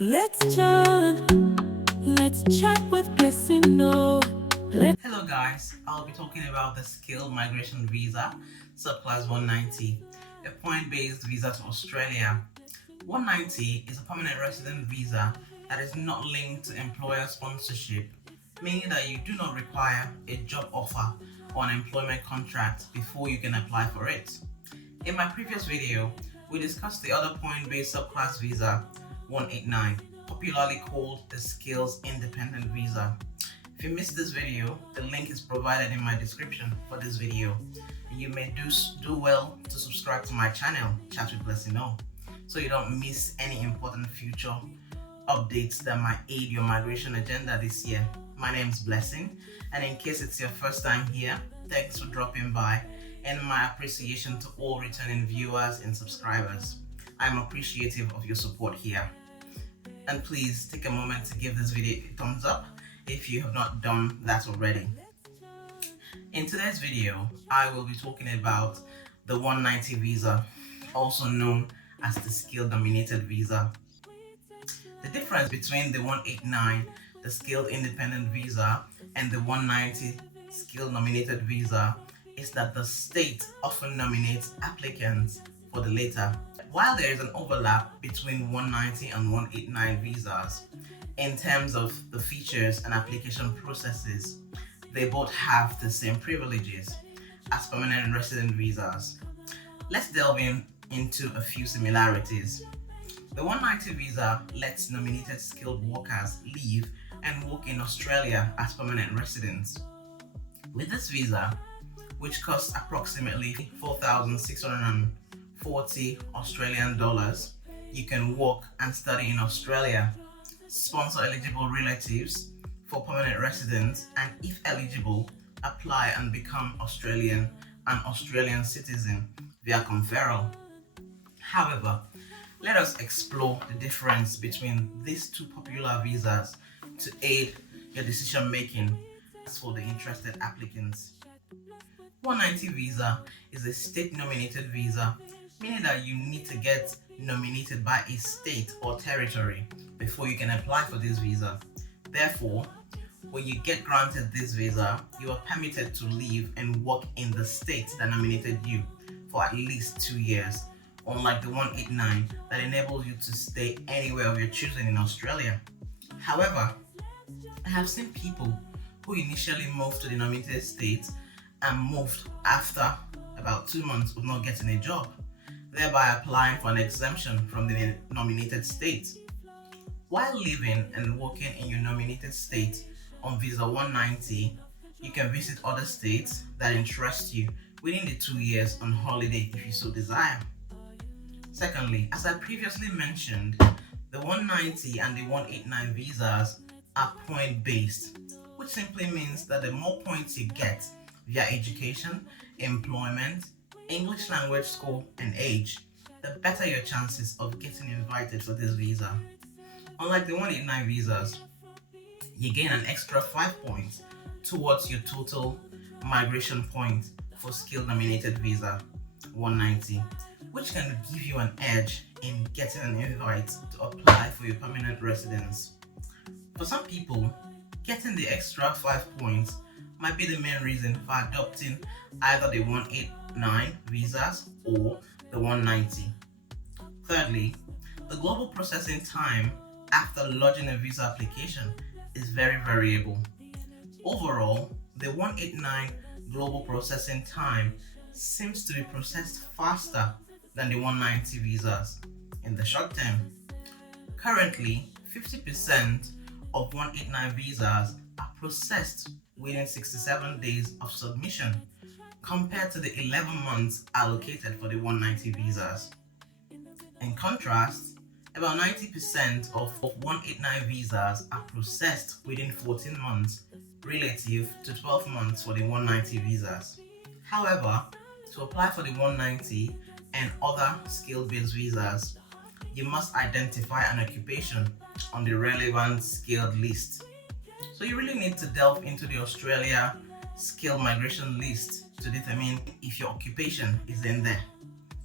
Let's chat. Let's chat with Blessing. No. Hello guys, I'll be talking about the Skilled Migration Visa, subclass 190, a point-based visa to Australia. 190 is a permanent resident visa that is not linked to employer sponsorship, meaning that you do not require a job offer or an employment contract before you can apply for it. In my previous video, we discussed the other point-based subclass visa, 189, popularly called the Skills Independent Visa. If you missed this video, the link is provided in my description for this video. You may do well to subscribe to my channel, Chat with Blessing, so you don't miss any important future updates that might aid your migration agenda this year. My name is Blessing, and in case it's your first time here, thanks for dropping by, and my appreciation to all returning viewers and subscribers. I'm appreciative of your support here. And please take a moment to give this video a thumbs up if you have not done that already. In today's video, I will be talking about the 190 visa, also known as the Skilled Nominated Visa. The difference between the 189, the Skilled Independent Visa, and the 190 Skilled Nominated Visa is that the state often nominates applicants for the latter. While there is an overlap between 190 and 189 visas, in terms of the features and application processes, they both have the same privileges as permanent resident visas. Let's delve into a few similarities. The 190 visa lets nominated skilled workers live and work in Australia as permanent residents. With this visa, which costs approximately 4,640 Australian dollars, you can work and study in Australia, sponsor eligible relatives for permanent residents, and if eligible, apply and become an Australian citizen via conferral. However, let us explore the difference between these two popular visas to aid your decision making for the interested applicants. 190 visa is a state nominated visa, meaning that you need to get nominated by a state or territory before you can apply for this visa. Therefore, when you get granted this visa, you are permitted to live and work in the state that nominated you for at least 2 years, unlike the 189 that enables you to stay anywhere of your choosing in Australia. However, I have seen people who initially moved to the nominated state and moved after about 2 months of not getting a job, thereby applying for an exemption from the nominated state. While living and working in your nominated state on visa 190, you can visit other states that interest you within the 2 years on holiday if you so desire. Secondly, as I previously mentioned, the 190 and the 189 visas are point-based, which simply means that the more points you get via education, employment, English language score, and age, the better your chances of getting invited for this visa. Unlike the 189 visas, you gain an extra 5 points towards your total migration points for skilled nominated visa 190, which can give you an edge in getting an invite to apply for your permanent residence. For some people, getting the extra 5 points might be the main reason for adopting either the 189 visas or the 190. Thirdly, the global processing time after lodging a visa application is very variable. Overall, the 189 global processing time seems to be processed faster than the 190 visas in the short term. Currently, 50% of 189 visas are processed within 67 days of submission, compared to the 11 months allocated for the 190 visas. In contrast, about 90% of 189 visas are processed within 14 months relative to 12 months for the 190 visas. However, to apply for the 190 and other skill-based visas, you must identify an occupation on the relevant skilled list. So you really need to delve into the Australia skilled migration list to determine if your occupation is in there.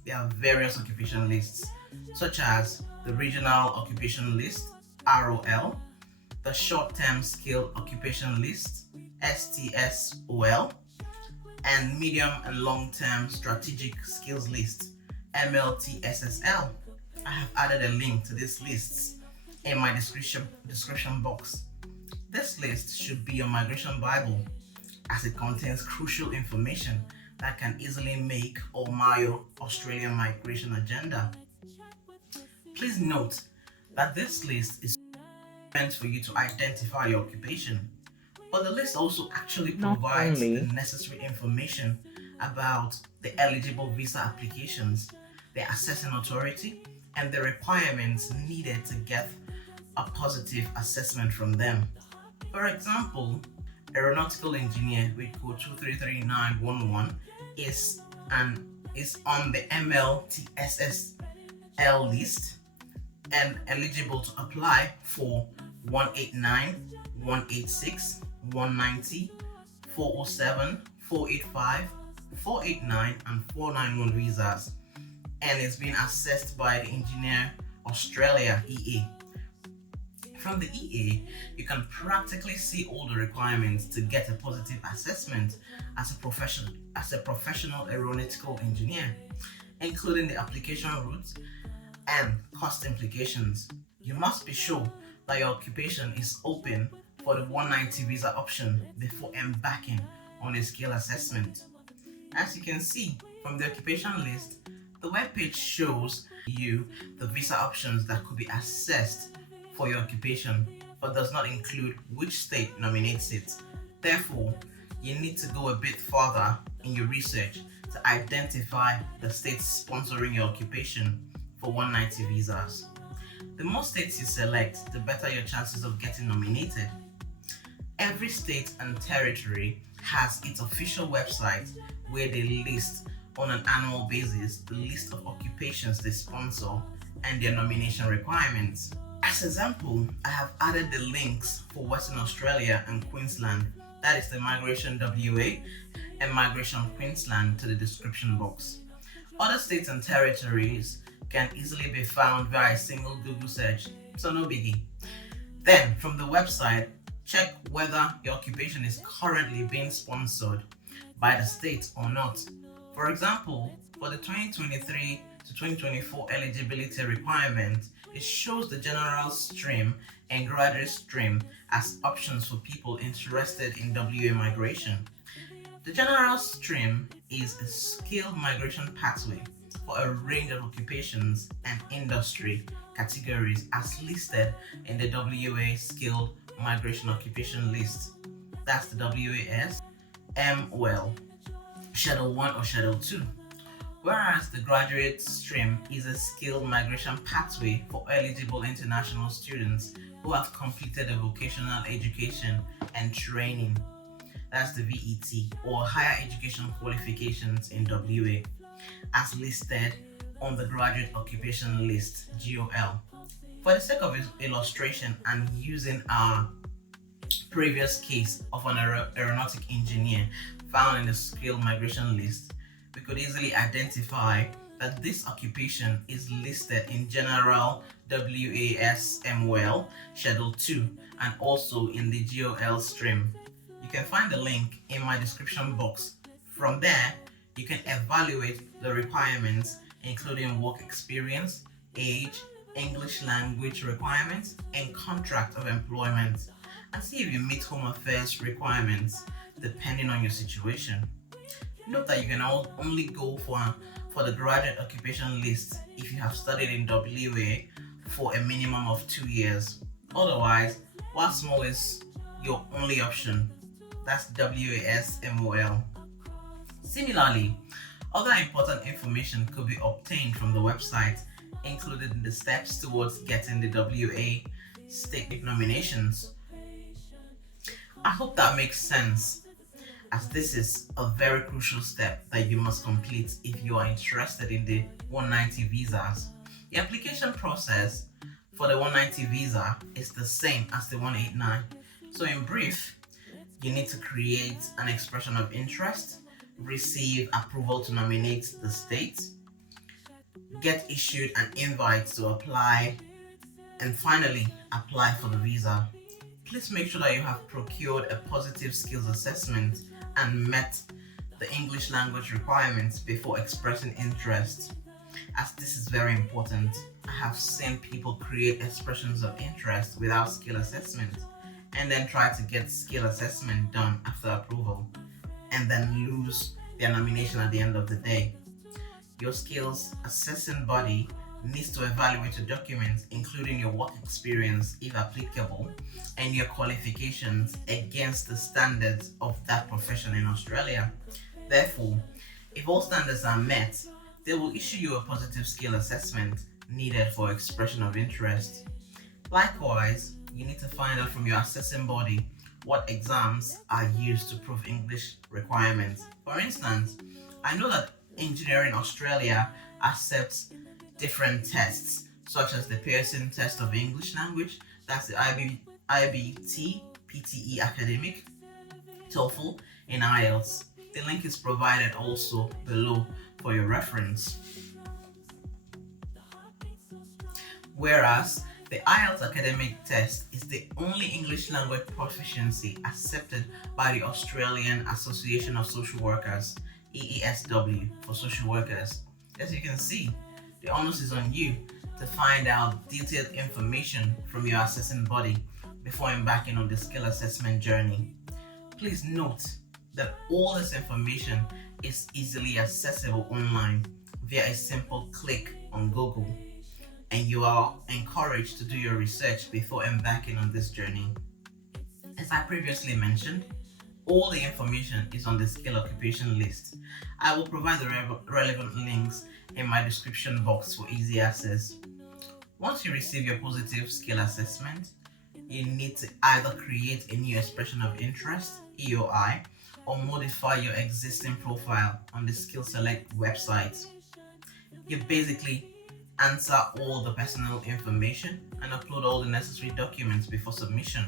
There are various occupation lists, such as the regional occupation list, ROL, the short-term skilled occupation list, STSOL, and medium and long-term strategic skills list, MLTSSL. I have added a link to these lists in my description box. This list should be your migration Bible, as it contains crucial information that can easily make or mar your Australian migration agenda. Please note that this list is meant for you to identify your occupation, but the list also actually provides the necessary information about the eligible visa applications, the assessing authority, and the requirements needed to get a positive assessment from them. For example, aeronautical engineer with code 233911 is on the MLTSSL list and eligible to apply for 189, 186, 190, 407, 485, 489, and 491 visas, and is being assessed by the Engineer Australia EA. From the EA, you can practically see all the requirements to get a positive assessment as a professional aeronautical engineer, including the application route and cost implications. You must be sure that your occupation is open for the 190 visa option before embarking on a skill assessment. As you can see from the occupation list, the webpage shows you the visa options that could be assessed for your occupation, but does not include which state nominates it. Therefore, you need to go a bit further in your research to identify the states sponsoring your occupation for 190 visas. The more states you select, the better your chances of getting nominated. Every state and territory has its official website where they list on an annual basis the list of occupations they sponsor and their nomination requirements. As example, I have added the links for Western Australia and Queensland, that is the Migration WA and Migration Queensland, to the description box. Other states and territories can easily be found via a single Google search, so no biggie. Then, from the website, check whether your occupation is currently being sponsored by the state or not. For example, for the 2023 to 2024 eligibility requirement, it shows the general stream and graduate stream as options for people interested in WA migration. The general stream is a skilled migration pathway for a range of occupations and industry categories as listed in the WA Skilled Migration Occupation List. That's the WAS MWEL, Schedule 1 or Schedule 2. Whereas the graduate stream is a skilled migration pathway for eligible international students who have completed a vocational education and training, that's the VET, or higher education qualifications in WA, as listed on the graduate occupation list, GOL. For the sake of illustration and using our previous case of an aeronautic engineer found in the skilled migration list, we could easily identify that this occupation is listed in General WASMWEL Schedule 2 and also in the GOL stream. You can find the link in my description box. From there, you can evaluate the requirements including work experience, age, English language requirements, and contract of employment, and see if you meet Home Affairs requirements depending on your situation. Note that you can only go for the graduate occupation list if you have studied in WA for a minimum of 2 years. Otherwise, WASMOL is your only option. That's WASMOL. Similarly, other important information could be obtained from the website, including the steps towards getting the WA state nominations. I hope that makes sense, as this is a very crucial step that you must complete if you are interested in the 190 visas. The application process for the 190 visa is the same as the 189. So in brief, you need to create an expression of interest, receive approval to nominate the state, get issued an invite to apply And finally, apply for the visa. Please make sure that you have procured a positive skills assessment and met the English language requirements before expressing interest, as this is very important. I have seen people create expressions of interest without skill assessment and then try to get skill assessment done after approval and then lose their nomination at the end of the day. Your skills assessing body needs to evaluate your documents, including your work experience if applicable, and your qualifications against the standards of that profession in Australia. Therefore, if all standards are met, they will issue you a positive skill assessment needed for expression of interest. Likewise, you need to find out from your assessing body what exams are used to prove English requirements. For instance, I know that Engineering Australia accepts different tests, such as the Pearson Test of English Language, that's the IBT, PTE Academic, TOEFL, and IELTS. The link is provided also below for your reference. Whereas the IELTS academic test is the only English language proficiency accepted by the Australian Association of Social Workers, AASW, for social workers. As you can see, the onus is on you to find out detailed information from your assessing body before embarking on the skill assessment journey. Please note that all this information is easily accessible online via a simple click on Google, and you are encouraged to do your research before embarking on this journey. As I previously mentioned, all the information is on the skill occupation list. I will provide the relevant links in my description box for easy access. Once you receive your positive skill assessment, you need to either create a new expression of interest, EOI, or modify your existing profile on the Skill Select website. You basically answer all the personal information and upload all the necessary documents before submission.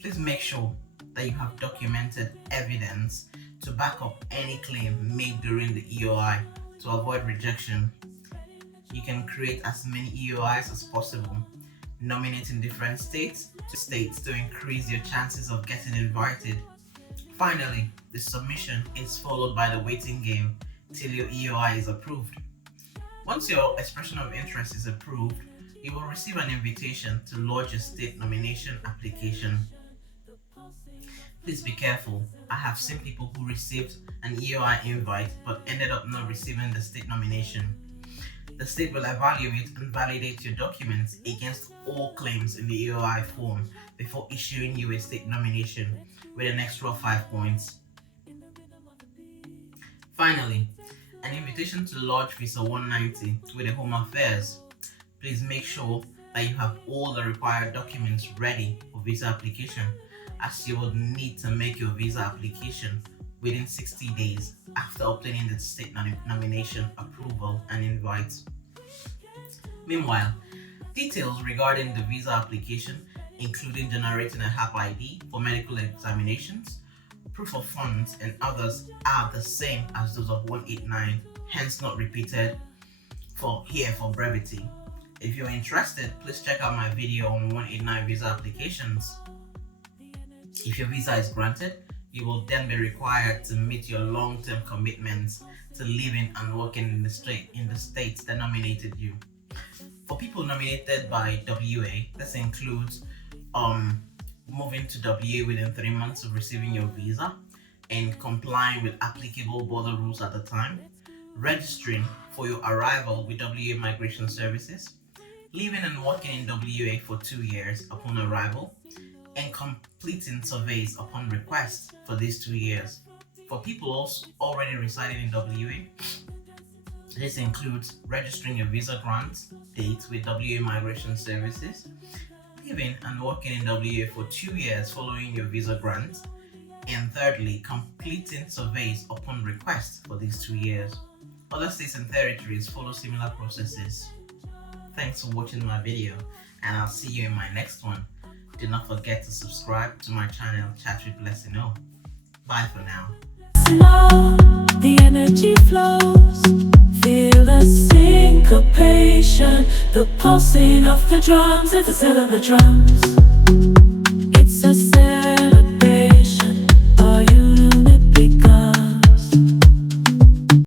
Please make sure that you have documented evidence to back up any claim made during the EOI to avoid rejection. You can create as many EOIs as possible, nominating different states to increase your chances of getting invited. Finally, the submission is followed by the waiting game till your EOI is approved. Once your expression of interest is approved, you will receive an invitation to lodge a state nomination application. Please be careful. I have seen people who received an EOI invite but ended up not receiving the state nomination. The state will evaluate and validate your documents against all claims in the EOI form before issuing you a state nomination with an extra 5 points. Finally, an invitation to lodge Visa 190 with the Home Affairs. Please make sure that you have all the required documents ready for visa application, as you will need to make your visa application within 60 days after obtaining the state nomination approval and invite. Meanwhile, details regarding the visa application, including generating a HAP ID for medical examinations, proof of funds, and others are the same as those of 189, hence not repeated for brevity. If you're interested, please check out my video on 189 visa applications. If your visa is granted, you will then be required to meet your long-term commitments to living and working in the states that nominated you. For people nominated by WA, this includes moving to WA within 3 months of receiving your visa and complying with applicable border rules at the time, registering for your arrival with WA Migration Services, living and working in WA for 2 years upon arrival, and completing surveys upon request for these 2 years. For people also already residing in WA, this includes registering your visa grant date with WA Migration Services, living and working in WA for 2 years following your visa grant, and thirdly, completing surveys upon request for these 2 years. Other states and territories follow similar processes. Thanks for watching my video, and I'll see you in my next one. Do not forget to subscribe to my channel, Chat with Blessing O. Bye for now. Slow, the energy flows. Feel the sync. syncopation, the pulsing of the drums, it's the sound of the drums.